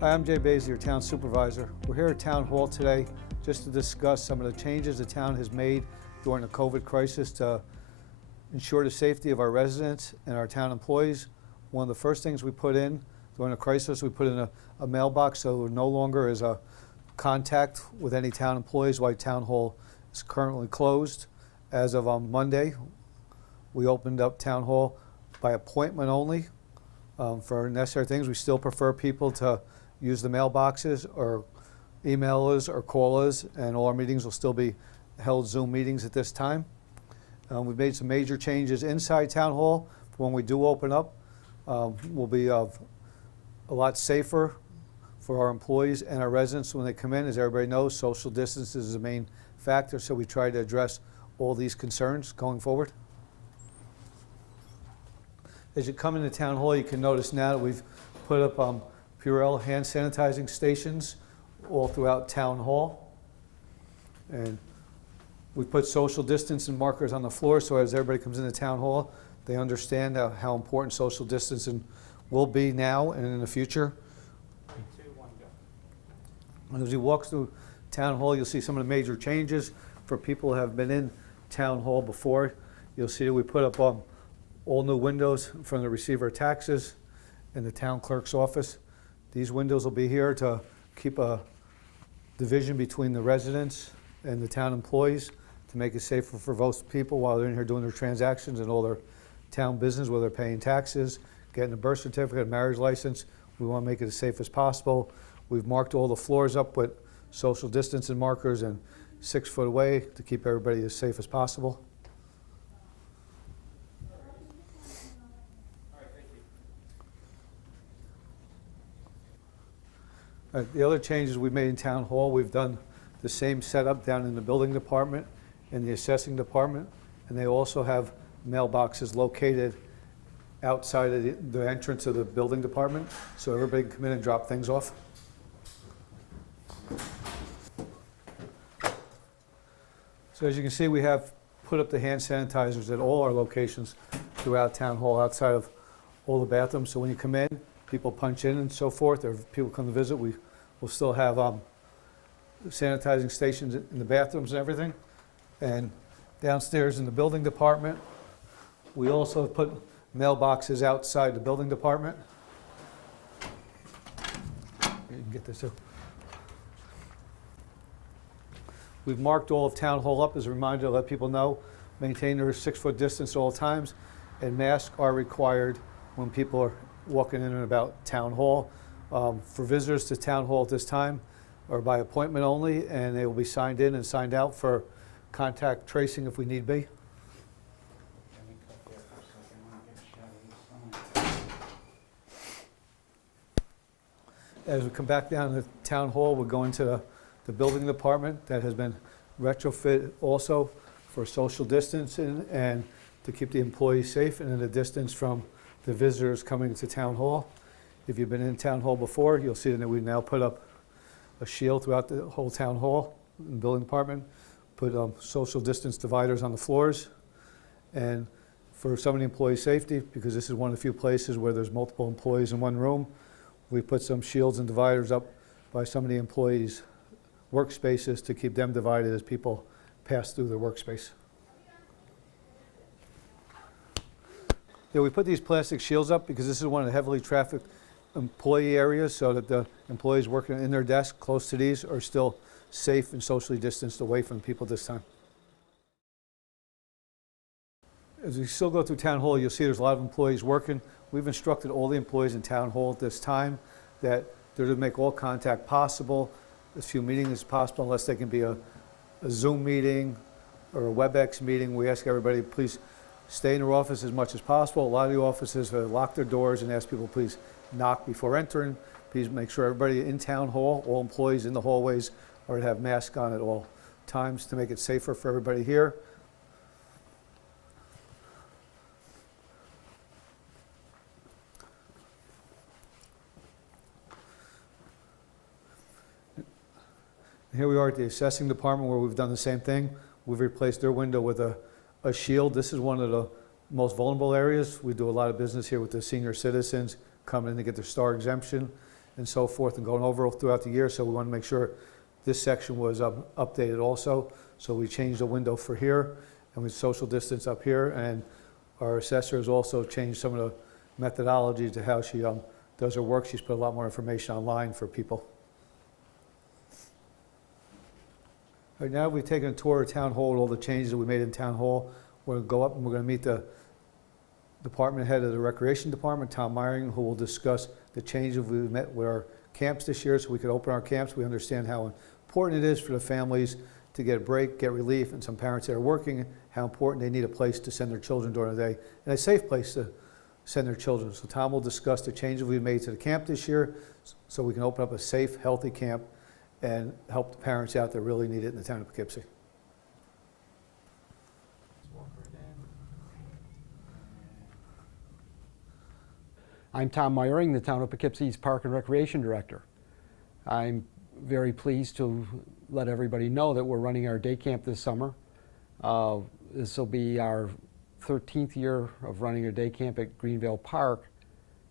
Hi, I'm Jay Basie, your town supervisor. We're here at Town Hall today just to discuss some of the changes the town has made during the COVID crisis to ensure the safety of our residents and our town employees. One of the first things we put in during the crisis, we put in a mailbox so there no longer is a contact with any town employees while Town Hall is currently closed. As of on Monday, we opened up Town Hall by appointment only. For necessary things, we still prefer people to use the mailboxes or email us or call us, and all our meetings will still be held Zoom meetings at this time. We've made some major changes inside Town Hall. When we do open up, we'll be a lot safer for our employees and our residents when they come in. As everybody knows, social distance is the main factor, so we try to address all these concerns going forward. As you come into Town Hall, you can notice now that we've put up Purell hand sanitizing stations all throughout Town Hall. And we put social distancing markers on the floor so as everybody comes into Town Hall, they understand how important social distancing will be now and in the future. 3, 2, 1, go. And as you walk through Town Hall, you'll see some of the major changes for people who have been in Town Hall before. You'll see that we put up all new windows from the receiver of taxes in the town clerk's office. These windows will be here to keep a division between the residents and the town employees to make it safer for those people while they're in here doing their transactions and all their town business, whether they're paying taxes, getting a birth certificate, a marriage license. We want to make it as safe as possible. We've marked all the floors up with social distancing markers and 6 foot away to keep everybody as safe as possible. The other changes we made in Town Hall, we've done the same setup down in the building department and the assessing department, and they also have mailboxes located outside of the entrance of the building department, so everybody can come in and drop things off. So as you can see, we have put up the hand sanitizers at all our locations throughout Town Hall outside of all the bathrooms, so when you come in, people punch in and so forth, or if people come to visit, we will still have sanitizing stations in the bathrooms and everything. And downstairs in the building department, we also put mailboxes outside the building department. You can get this too. We've marked all of Town Hall up as a reminder to let people know, maintain their 6 foot distance at all times, and masks are required when people are walking in and about Town Hall. For visitors to Town Hall at this time are by appointment only, and they will be signed in and signed out for contact tracing if we need be. Let me cut there for a second. I want to get a shot of this sign. As we come back down to Town Hall, we're going to the building department that has been retrofit also for social distancing and to keep the employees safe and in a distance from the visitors coming to Town Hall. If you've been in Town Hall before, you'll see that we now put up a shield throughout the whole Town Hall in the building department, put social distance dividers on the floors, and for some of the employee safety, because this is one of the few places where there's multiple employees in one room, we put some shields and dividers up by some of the employees' workspaces to keep them divided as people pass through their workspace. Yeah, we put these plastic shields up because this is one of the heavily trafficked employee areas, so that the employees working in their desk close to these are still safe and socially distanced away from people this time. As we still go through Town Hall, you'll see there's a lot of employees working. We've instructed all the employees in Town Hall at this time that they're to make all contact possible, as few meetings as possible, unless they can be a Zoom meeting or a WebEx meeting. We ask everybody, please stay in their office as much as possible. A lot of the offices lock their doors and ask people, please knock before entering. Please make sure everybody in Town Hall, all employees in the hallways, are to have masks on at all times to make it safer for everybody here. Here we are at the assessing department where we've done the same thing. We've replaced their window with a shield. This is one of the most vulnerable areas. We do a lot of business here with the senior citizens coming in to get their star exemption. and so forth, and going over throughout the year. So we want to make sure this section was updated also. So we changed the window for here, and we social distance up here. And our assessor has also changed some of the methodology to how she does her work. She's put a lot more information online for people. Right now, we've taken a tour of Town Hall, all the changes that we made in Town Hall. We're going to go up and we're going to meet the department head of the Recreation Department, Tom Miring, who will discuss the changes we've met with our camps this year so we could open our camps. We understand how important it is for the families to get a break, get relief, and some parents that are working, how important they need a place to send their children during the day, and a safe place to send their children. So Tom will discuss the changes we've made to the camp this year so we can open up a safe, healthy camp and help the parents out that really need it in the town of Poughkeepsie. I'm Tom Miring, the Town of Poughkeepsie's Park and Recreation Director. I'm very pleased to let everybody know that we're running our day camp this summer. This will be our 13th year of running a day camp at Greenville Park,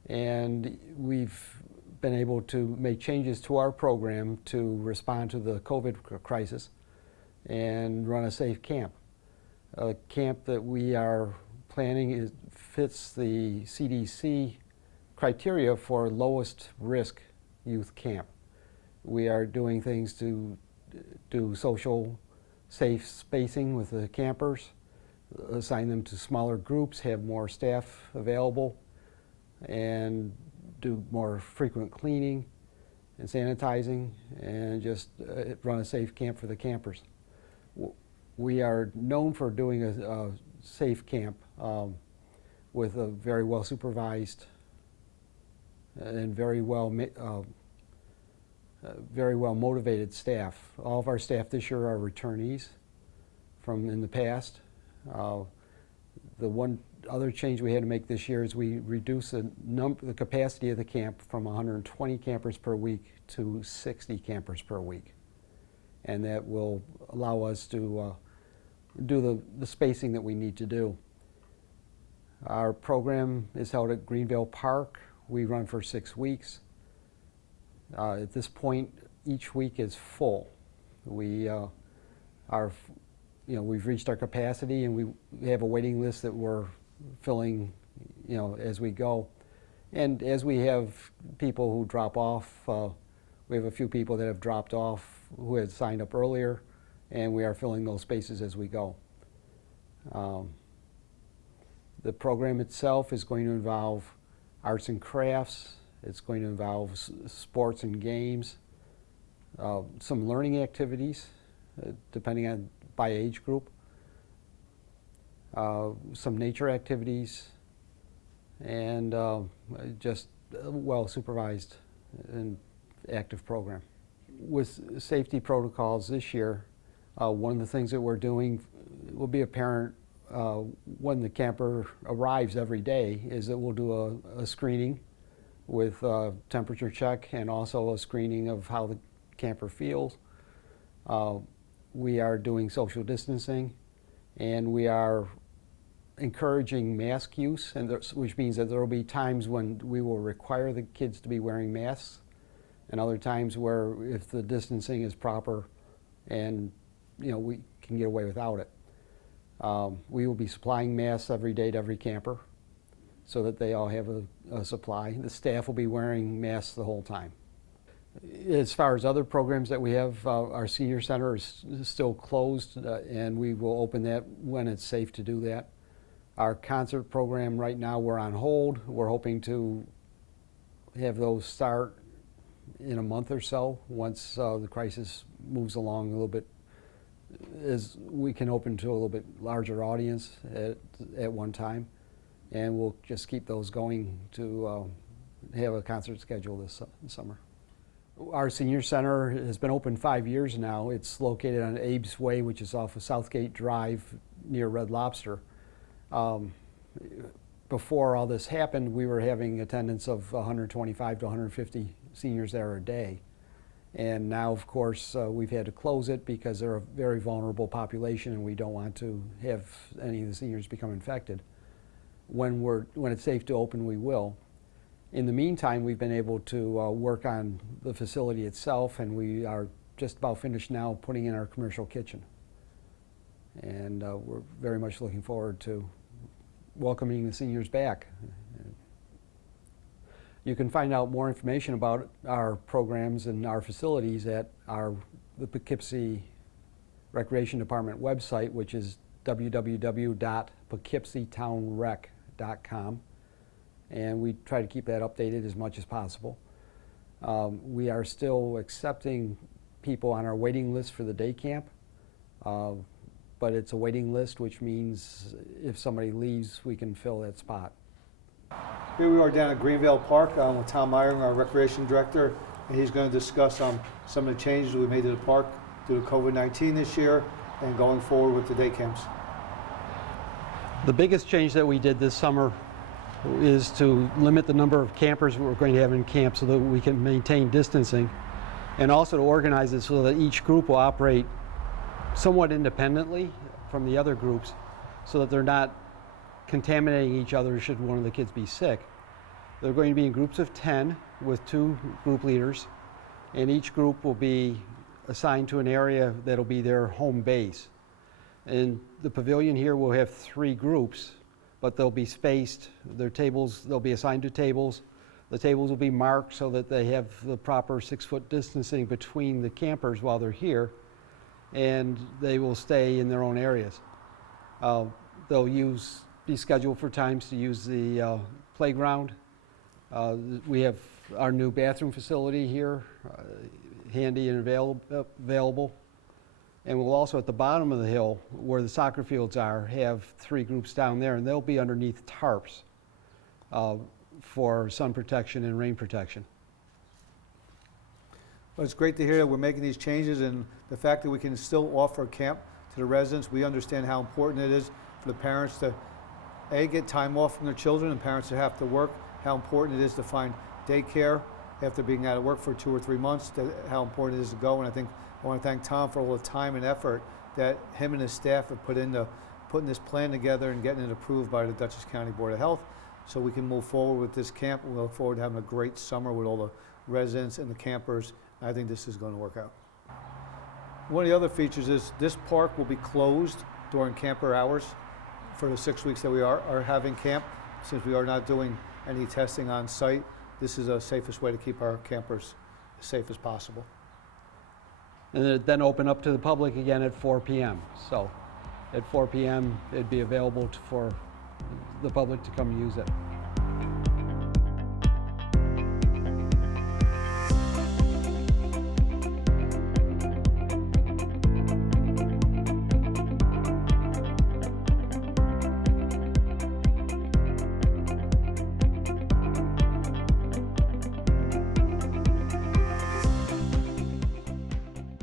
and we've been able to make changes to our program to respond to the COVID crisis and run a safe camp. A camp that we are planning fits the CDC criteria for lowest risk youth camp. We are doing things to do social safe spacing with the campers, assign them to smaller groups, have more staff available, and do more frequent cleaning and sanitizing, and just run a safe camp for the campers. We are known for doing a safe camp with a very well supervised and very well motivated staff. All of our staff this year are returnees from in the past. The one other change we had to make this year is we reduced the capacity of the camp from 120 campers per week to 60 campers per week. And that will allow us to do the spacing that we need to do. Our program is held at Greenville Park. We run for 6 weeks. At this point, each week is full. We've reached our capacity, and we have a waiting list that we're filling, as we go. And as we have people who drop off, we have a few people that have dropped off who had signed up earlier, and we are filling those spaces as we go. The program itself is going to involve arts and crafts. It's going to involve sports and games, some learning activities, depending on by age group, some nature activities, and just a well supervised and active program. With safety protocols this year, one of the things that we're doing will be apparent when the camper arrives every day is that we'll do a screening with a temperature check and also a screening of how the camper feels. We are doing social distancing, and we are encouraging mask use, which means that there will be times when we will require the kids to be wearing masks, and other times where if the distancing is proper and we can get away without it. We will be supplying masks every day to every camper so that they all have a supply. The staff will be wearing masks the whole time. As far as other programs that we have, our senior center is still closed, and we will open that when it's safe to do that. Our concert program right now, we're on hold. We're hoping to have those start in a month or so once the crisis moves along a little bit, as we can open to a little bit larger audience at one time, and we'll just keep those going to have a concert schedule this summer. Our senior center has been open 5 years now. It's located on Abe's Way, which is off of Southgate Drive near Red Lobster. Before all this happened, we were having attendance of 125 to 150 seniors there a day. And now, of course, we've had to close it because they're a very vulnerable population, and we don't want to have any of the seniors become infected. When it's safe to open, we will. In the meantime, we've been able to work on the facility itself, and we are just about finished now putting in our commercial kitchen. And we're very much looking forward to welcoming the seniors back. You can find out more information about our programs and our facilities at the Poughkeepsie Recreation Department website, which is www.poughkeepsietownrec.com, and we try to keep that updated as much as possible. We are still accepting people on our waiting list for the day camp, but it's a waiting list, which means if somebody leaves, we can fill that spot. Here we are down at Greenvale Park with Tom Miring, our Recreation Director, and he's going to discuss some of the changes we made to the park due to COVID-19 this year and going forward with the day camps. The biggest change that we did this summer is to limit the number of campers we're going to have in camp so that we can maintain distancing, and also to organize it so that each group will operate somewhat independently from the other groups so that they're not contaminating each other should one of the kids be sick. They're going to be in groups of 10 with 2 group leaders, and each group will be assigned to an area that'll be their home base. And the pavilion here will have 3 groups, but they'll be spaced. Their tables, they'll be assigned to tables. The tables will be marked so that they have the proper 6-foot distancing between the campers while they're here, and they will stay in their own areas. They'll be scheduled for times to use the playground. We have our new bathroom facility here, handy and available. And we'll also, at the bottom of the hill, where the soccer fields are, have 3 groups down there, and they'll be underneath tarps for sun protection and rain protection. Well, it's great to hear that we're making these changes, and the fact that we can still offer camp to the residents. We understand how important it is for the parents to get time off from their children, and parents that have to work, how important it is to find daycare after being out of work for 2 or 3 months, how important it is to go. And I want to thank Tom for all the time and effort that him and his staff have put into putting this plan together and getting it approved by the Dutchess County Board of Health so we can move forward with this camp. We look forward to having a great summer with all the residents and the campers. I think this is going to work out. One of the other features is this park will be closed during camper hours for the 6 weeks that we are having camp. Since we are not doing any testing on site, this is the safest way to keep our campers as safe as possible. And then open up to the public again at 4 p.m. So at 4 p.m. it'd be available for the public to come use it.